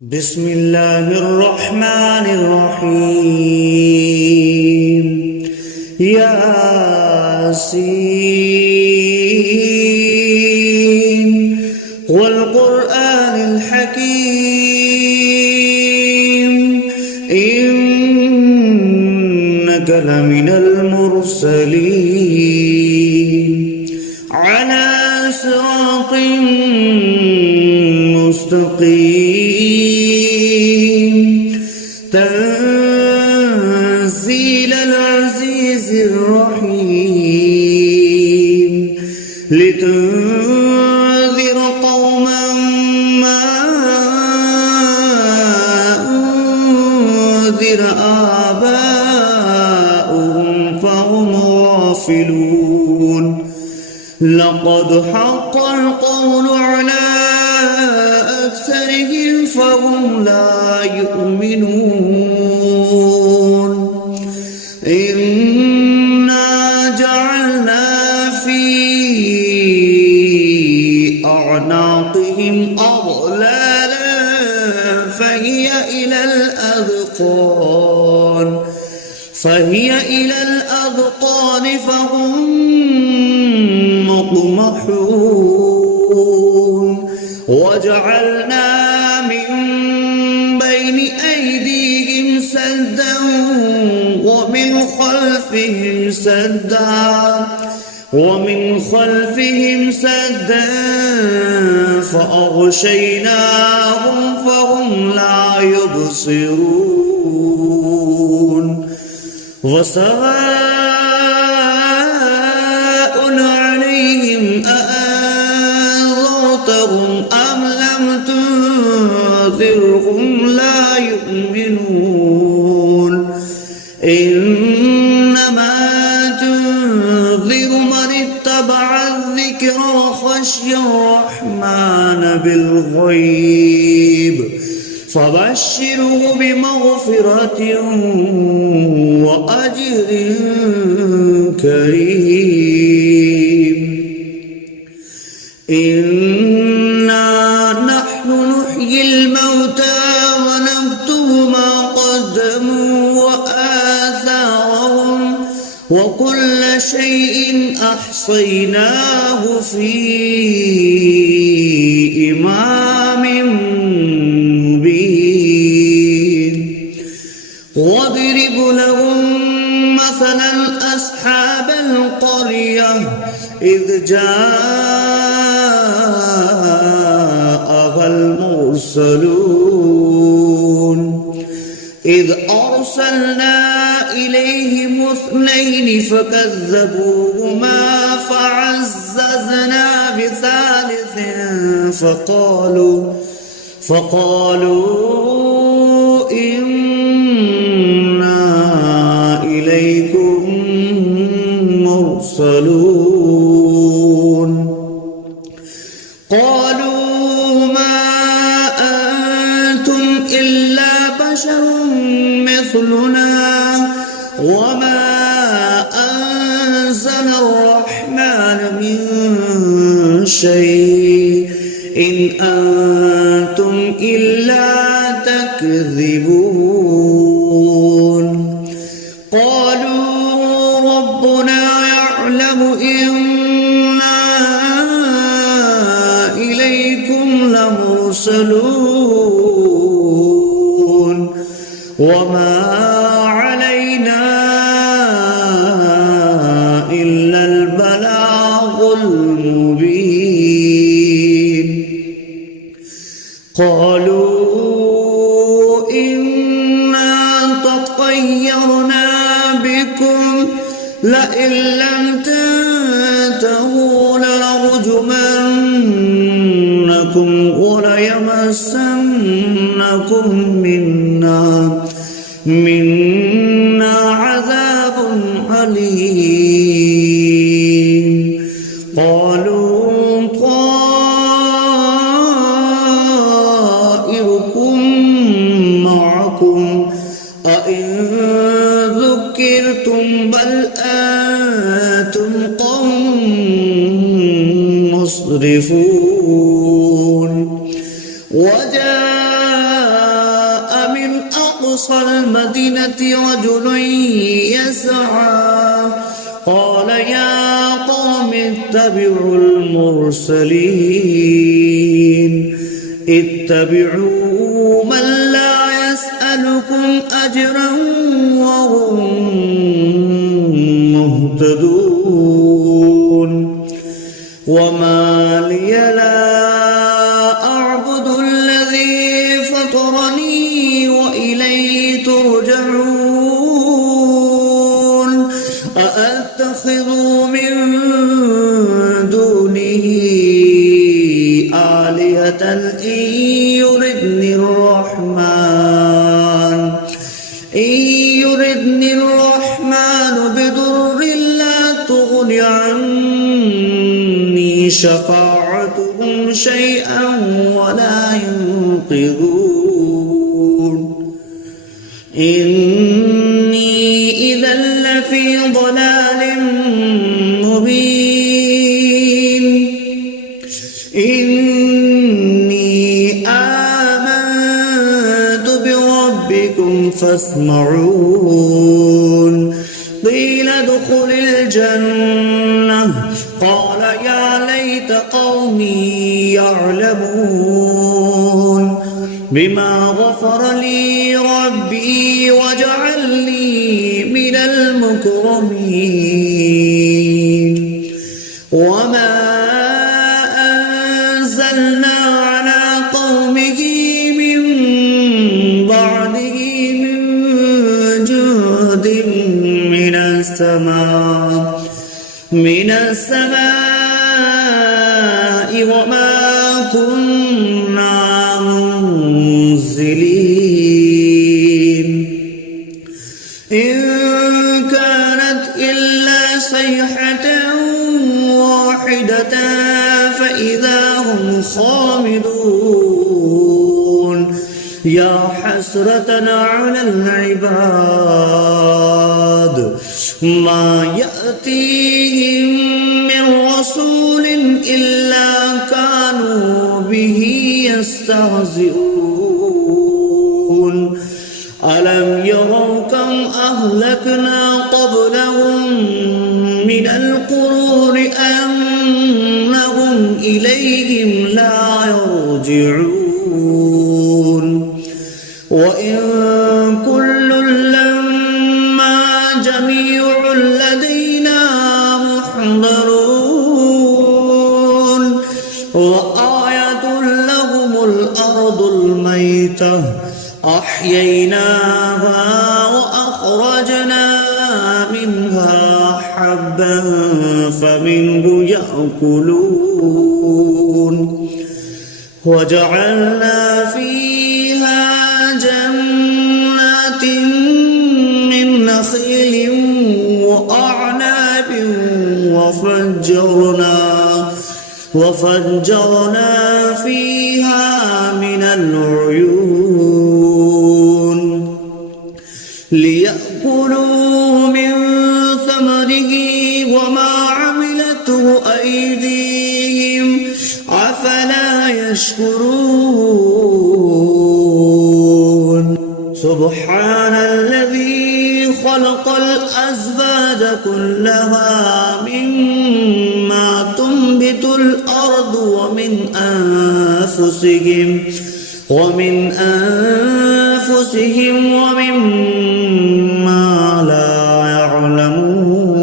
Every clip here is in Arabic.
بسم الله الرحمن الرحيم. ياسين والقرآن الحكيم إنك لمن المرسلين على صراط مستقيم تنزيل العزيز الرحيم لتنذر قوما ما أنذر آباؤهم فهم غافلون لقد حق القول على أكثرهم فهم لا يؤمنون إنا جعلنا في أعناقهم أغلالا فهي إلى الأذقان فهم مقمحون وجعلنا من بين أيديهم سدا ومن خلفهم سدا فأغشيناهم فهم لا يبصرون وسواء عليهم أأنذرتهم أم لم تنذرهم لا يؤمنون إنما تنذر من اتبع الذكر وخشي الرحمن بالغيب فبشره بمغفرة وأجر كريم إنا نحن نحيي الموتى ونكتب ما قدموا وآثارهم وكل شيء أحصيناه في إمام مبين واضرب لهم مثلا أصحاب القرية إذ جاءها المرسلون إذ أرسلنا إليهم 2 فكذبوهما فعززنا بثالث فقالوا إنا إليكم مرسلون قالوا ما أنتم إلا بشر مثلنا وما أنزل الرحمن من شيء إن أنتم إلا تكذبون قالوا ربنا يعلم إنا إليكم لمرسلون وما علينا إلا البلاغ المبين قالوا إنا تطيرنا بكم لئن لم تنتهوا لنرجمنكم وليمسنكم منا عذاب أليم قالوا طائركم معكم أئن ذكرتم بل أنتم قوم مسرفون وجاء أقصى المدينة رجل يسعى قال يا قوم اتبعوا المرسلين اتبعوا من لا يسألكم أجرا وهم مهتدون وما لي لا أعبد الذي فطرني وإليه ترجعون أأتخذ من دونه آلهة إن يردني الرحمن بضر لا تغن عني شفاعتهم شيئا ولا ينقذون إني إذا لفي ضلال مبين إني آمنت بربكم فاسمعون قيل ادخل الجنة قال يا ليت قومي يعلمون بما غفر لي ربي وجعلني من المكرمين وما أنزلنا على قومه من بعده من جود من السماء وما كنا منزلين إن كانت إلا صيحة واحدة فإذا هم خامدون يا حسرة على العباد ما يأتيهم من رسول إلا كانوا به يستهزئون ألم يروا كم أهلكنا قبلهم من القرون أنهم إليهم لا يرجعون وإن كل لما جميع لدينا محضرون وآية لهم الأرض الميتة أحييناها وأخرجنا منها حبا فمنه يأكلون وجعلنا فيها جنات من نخيل وأعناب وفجرنا فيها من العيون ليأكلوا من ثمره وما عملته أيديهم أفلا يشكرون سبحان الذي خلق الأزواج كلها مما تنبت الأرض ومن أنفسهم ومما لا يعلمون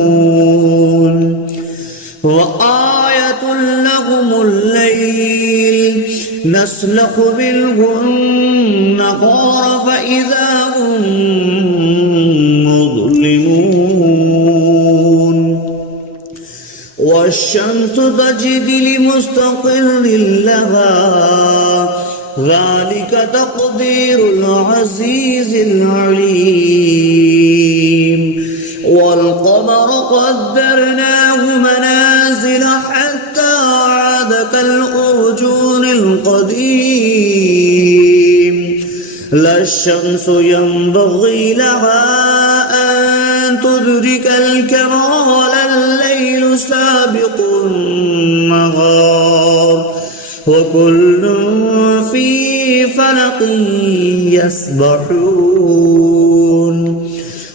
وآية لهم الليل نسلخ منه النهار فإذا هم مظلمون والشمس تجري لمستقر لها ذلك تقدير العزيز العليم والقمر قدرناه منازل حتى عاد كالأرجون القديم لا الشمس ينبغي لها أن تدرك الكمال الليل سابق النهار وكل في فلق يسبحون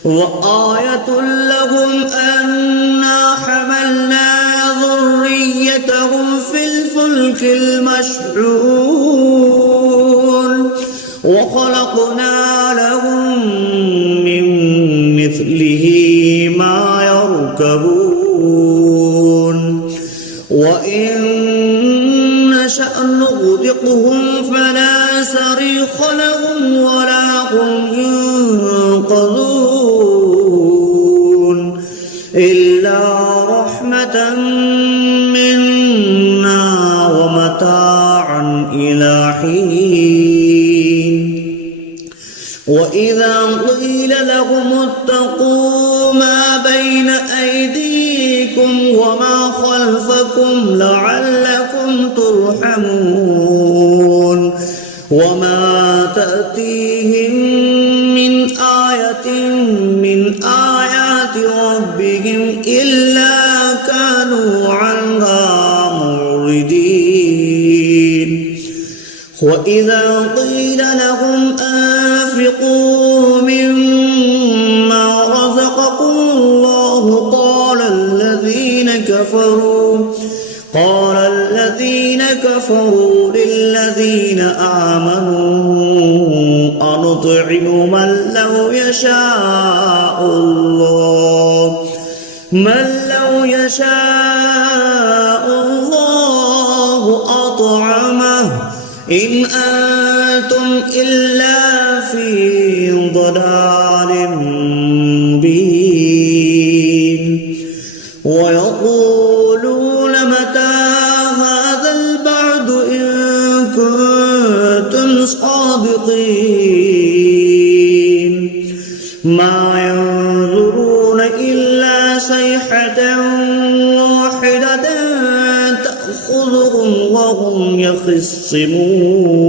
وآية لهم أنا حملنا ذريتهم في الفلك المشحون وخلقنا لهم من مثله ما يركبون وإن نشأ نغرقهم فلا صريخ لهم ولا هم ينقذون إلا رحمة منا ومتاعا إلى حين وإذا قيل لهم اتقوا ما بين أيديكم وما خلفكم لعلكم ترحمون وما تأتيهم من آية من آيات ربهم إلا كانوا عنها معرضين وإذا قيل لهم أنفقوا مما رزقكم الله قال الذين كفروا للذين آمنوا أنطعم من لو يشاء الله أطعمه إن أنتم إلا في ضلال مبين ويقولون متى هذا البعد إن كنتم صادقين ما ينظرون إلا صيحة واحدة تأخذهم وهم يخصمون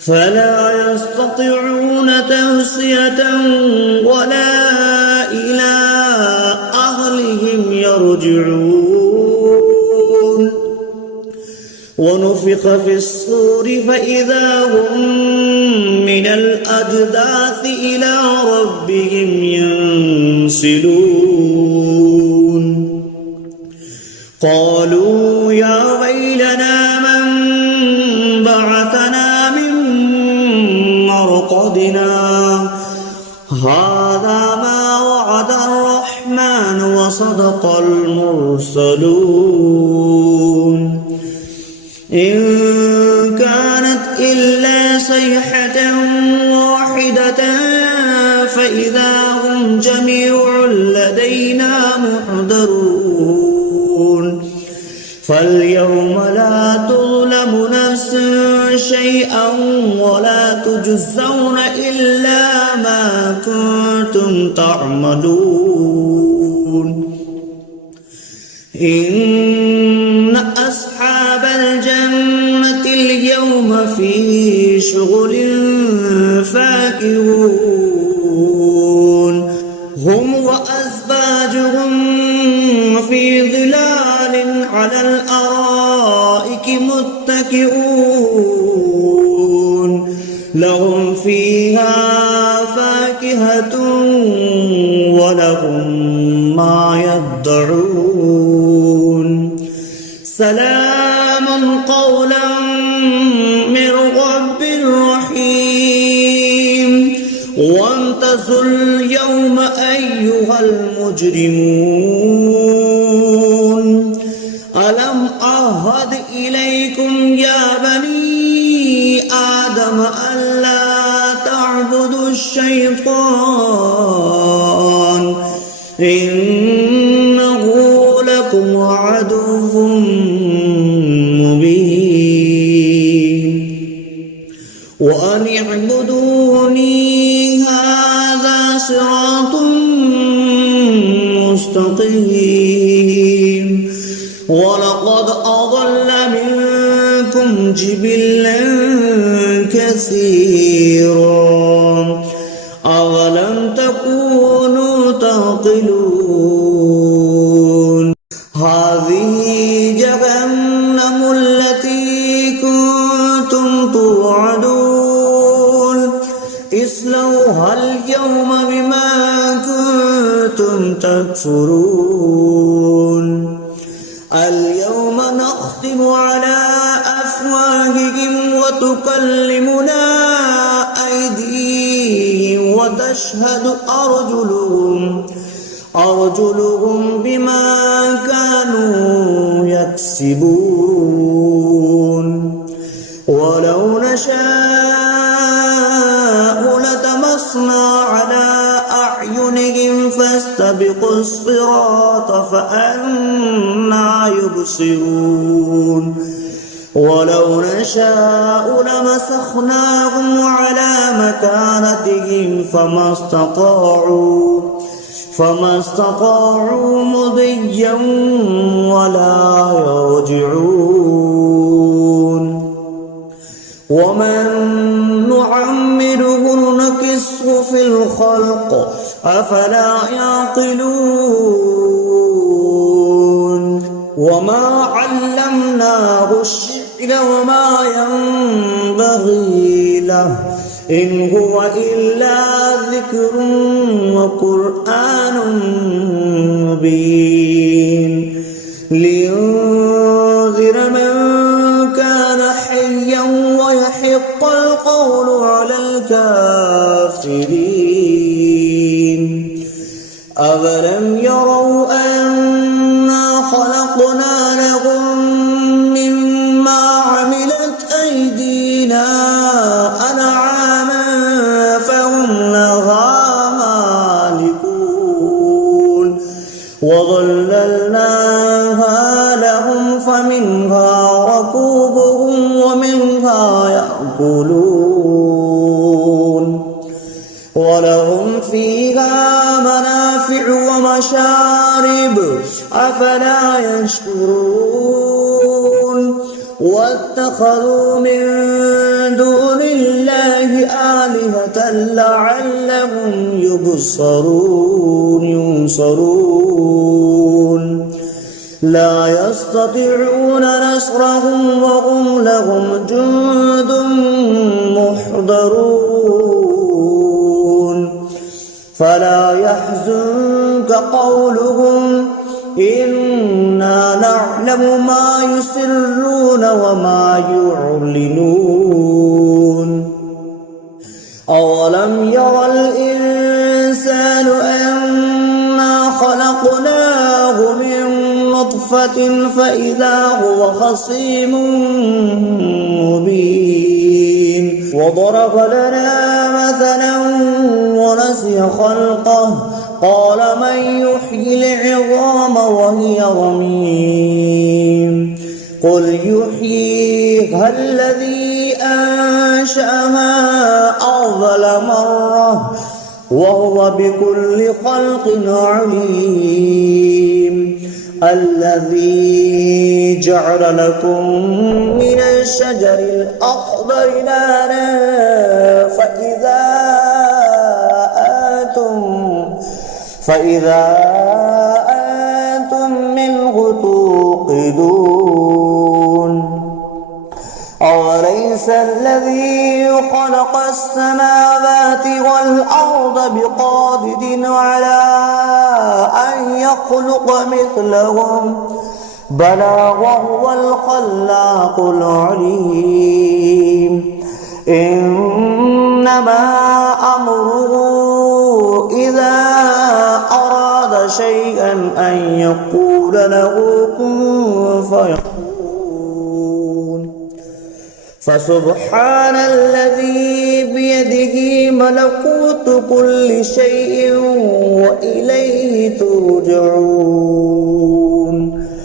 فلا يستطيعون توصية ولا إلى أهلهم يرجعون ونفخ في الصور فإذا هم من الأجداث إلى ربهم ينسلون قالوا يا ويلنا من بعثنا من مرقدنا هذا ما وعد الرحمن وصدق المرسلون إن كانت إلا صيحة واحدة فإذا هم جميع لدينا محضرون فاليوم لا تظلم نفس شيئا ولا تجزون إلا ما كنتم تعملون إن أصحاب الجنة اليوم في شغل فاكهون هم وأزواجهم في ظلال على الأرائك متكئون لهم فيها فاكهة ولهم ما يدعون سلام قولا من رب رحيم وامتازوا اليوم أيها المجرمون ألم أعهد إليكم يا بني آدم ألا تعبدوا الشيطان إنه لكم عدو مبين وأن اعبدوني هذا صراط مستقيم ولقد أضل منكم جبلا كثيرا أولم تكونوا تعقلون هذه جهنم التي كنتم اصلوها اليوم بما كنتم تكفرون اليوم نختم على أفواههم وتكلمنا أيديهم وتشهد أرجلهم بما كانوا يكسبون ولو نشاء لطمسنا على أعينهم فاستبقوا الصراط فأنى يبصرون ولو نشاء لمسخناهم على مكانتهم فما استطاعوا مضيا ولا يرجعون ومن نعمره نكسه في الخلق أفلا يعقلون وما علمناه الشعر وما ينبغي له إن هو إلا ذكر وقرآن مبين لينذر من كان حيا ويحق القول على الكافرين أولم يروا أنا خلقنا لهم مما عملت أيدينا أنعاما فهم لها مالكون وظللناها لهم فمنها ركوبهم ومنها يأكلون ولهم فيها منافع ومشارب أفلا يشكرون واتخذوا من دون الله آلهة لعلهم ينصرون لا يستطيعون نصرهم وهم لهم جند محضرون فلا يحزنك قولهم إنا نعلم ما يسرون وما يعلنون أولم ير الإنسان أنا خلقناه من نطفة فإذا هو خصيم مبين وضرب لنا مثلا ونسي خلقه قال من يحيي العظام وهي رميم قل يحييها الذي أنشأها أول مرة وهو بكل خلق عليم الذي جعل لكم من الشجر الأخضر نارا فإذا أنتم منه توقدون أوليس الذي خلق السماوات والأرض بقادر على أن يخلق مثلهم بلى وهو الخلاق العليم إنما أمره إذا أراد شيئا أن يقول له كن فيكون فسبحان الذي بيده ملكوت كل شيء وإليه ترجعون